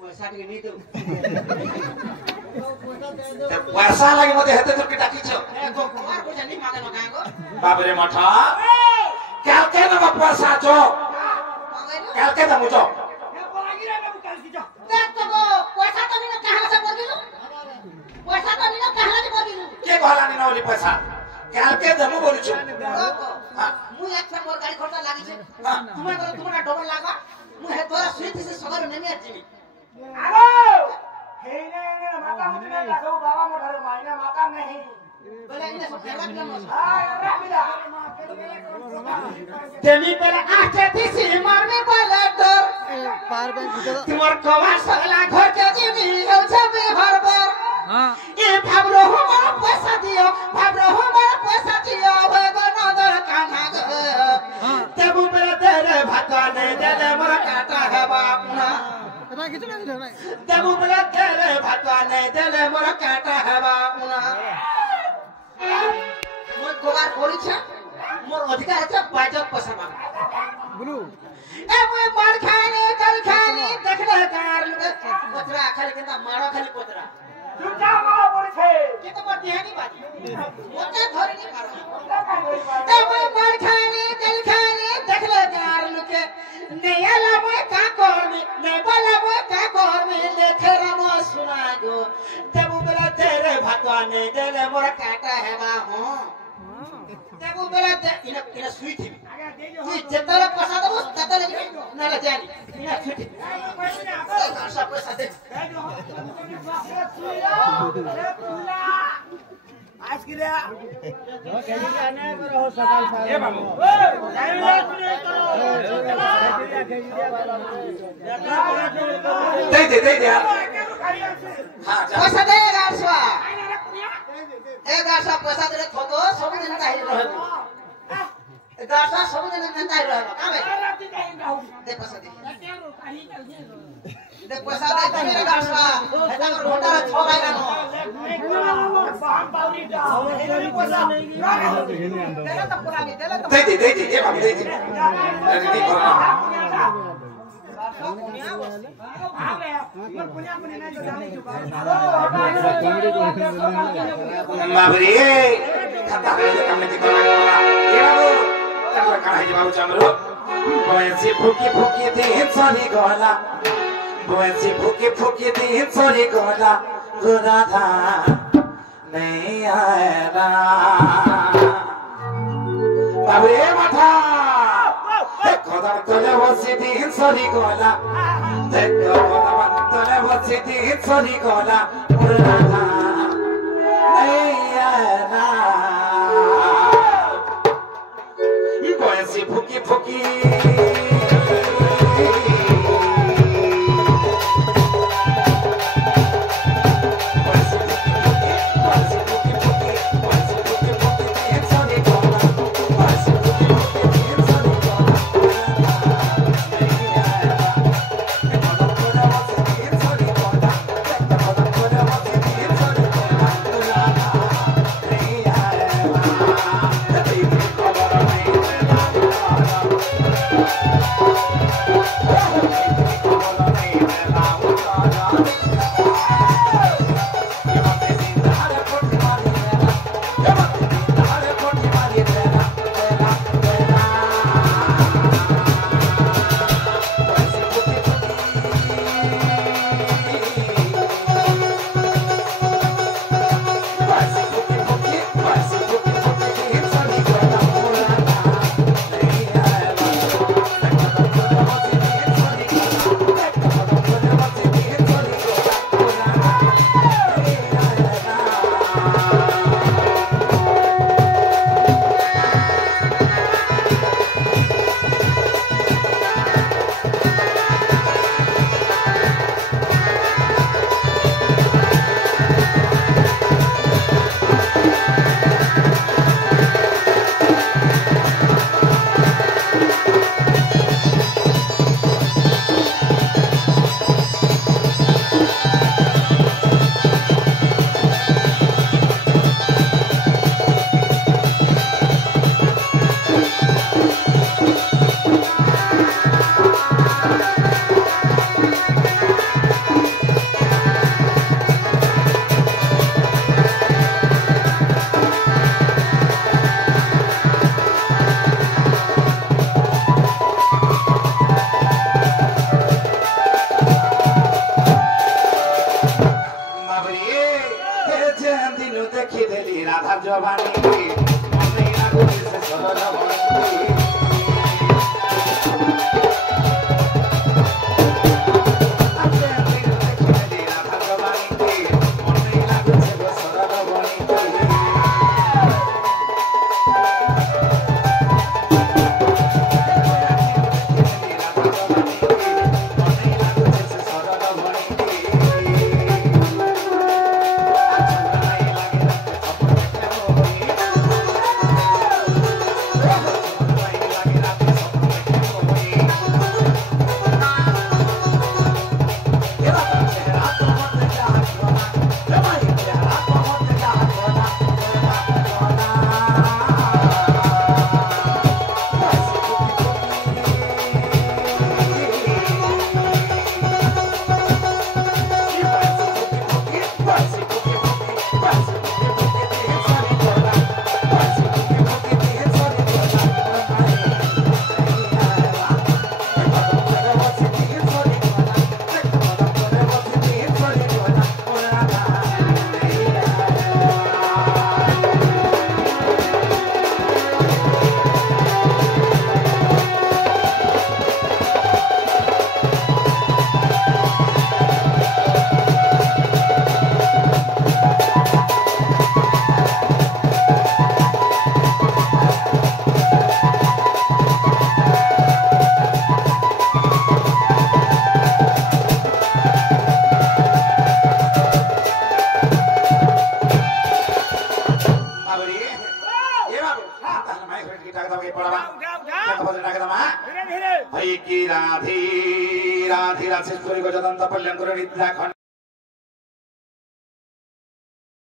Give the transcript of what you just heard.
पैसा टिके नहीं दो पैसा लगे मते हेते तो किटा किछो को कुमार को जानी मागे न गागो बाप रे मठा क्या के न पैसा जो क्या के न मुजो देख तो पैसा तो नहीं कहां से बोलिलु पैसा तो नहीं कहां से बोलिलु के कहला नि नौली पैसा क्या के दमु बोलु छु हां मु एक से मोर गाड़ी खर्च लागि छे तुम्हें बोले तुम्हारा डबल लागा मु हे तोरा सुई से सगर नेमी आजीबी आगो हे ने माता मुदिना लागो बाबा मोठर माइना माता नहीं बोले इने पेला के मस हां राबिला देवी पेला आके दिसी मारने वाला डर पार बैंक तुम्हार कवा सगला घर के जीवी हो छबे हर बार हां ए भाबरो हमर पैसा दियो भाबरो हमर पैसा दियो होय गो नदर काना ग देबु पेला तेरे भात ने देले मोर काटा है बापना ना किछ ना देबु पेला तेरे भात ने देले मोर काटा है बापना मोर गोबार करिछा मोर अधिकार আছে বাজত পয়সা মাগ ब्लू ए मोय मार खाने कल खाने देखले कार पतरा खाली केता मारो खाली पतरा तुझा मारो पड़छे के तो मोर देहानी बाजी मोते धरि नि मारो ए मोय मार खाने कल खाने देखले कार लुके नेला मोय का करनी ने बोला मोय का करनी लेखे राम सुना गो तब बेला तेरे भगवान ने देले मोर काटा है बा हो तब बेला इना इना सुई थी তুই যেতলে পয়সা দেব ততলে না না জানি না ছুটি সব পয়সা দে आज के लिए ए बाबू दे यार हां पैसा दे गासवा ए गासवा पैसा दे थोदो सब दिन काहि रहबो गासा सब दिन नंदाइ रहबो का भाई दे पैसा दे पैसा दे तेरे गासवा हेता रोटा छ भाई रानो देला त पूरा भी देला त दे ए बाबू दे बाबरे खाता है काम नहीं करना ए बाबू तब कहां है बाबू चमरो बोयसी फुकी दे सरी गला बोयसी फुकी दे सरी गला गुना था नहीं आएगा बाबरे मठा खदा तले बसी दे सरी गला देखो खदा तले बसी दे सरी गला गुना था नहीं आएगा बोयसी फुकी রাধার জবানি মনে লাগুছে সরল বন্ধু राधे राधे राधे राधे